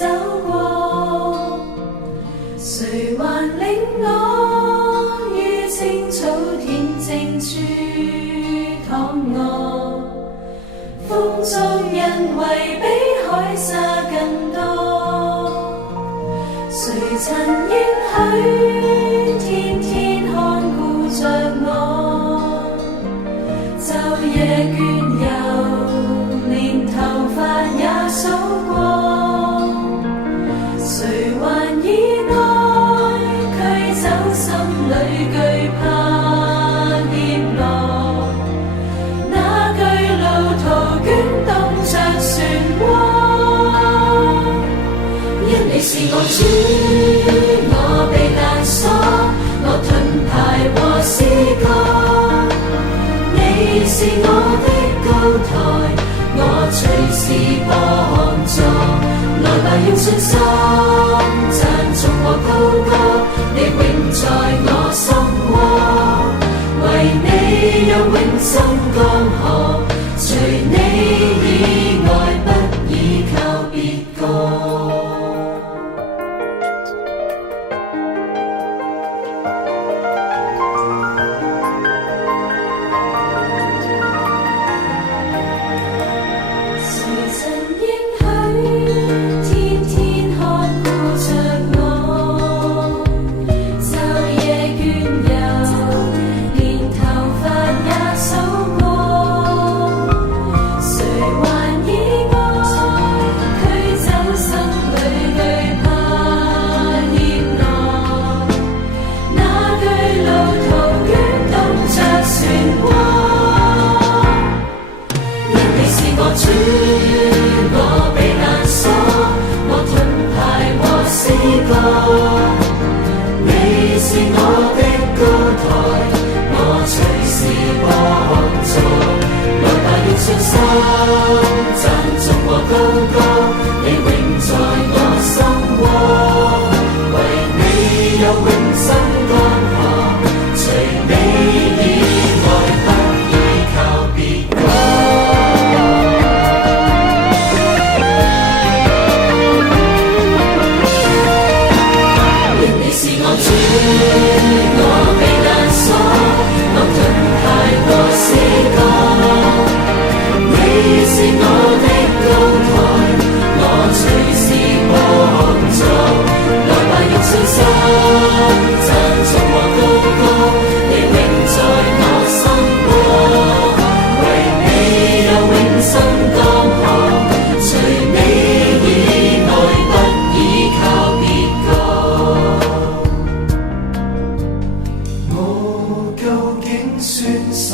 走過，誰還領我於青草田靜處躺臥？風中人為比海沙更多，誰曾應許天天看顧着我？晝夜倦遊，連頭髮也數過，誰還以愛驅走心裏懼怕怯懦？那巨路途捲動着漩渦，因你是我主，我避難所，我盾牌和詩歌。你是我的高台，我隨時幫助。來吧，用信心讚頌和高歌，你永在我心窩。為你有永生江河，除你以外不倚靠別個。主，我避難所，我盾牌和詩歌。你是我的高台，我隨時幫助。來吧，用信心讚頌和高歌，你永在我心窩。為你有永生江河，除你以外不倚靠別個。我避難所，我盾牌和詩歌。你是我的高台，我隨時幫助。來吧，用信心讚頌和高歌，你永在我心窩。為你有永生江河，除你以外不倚靠別個。究竟算什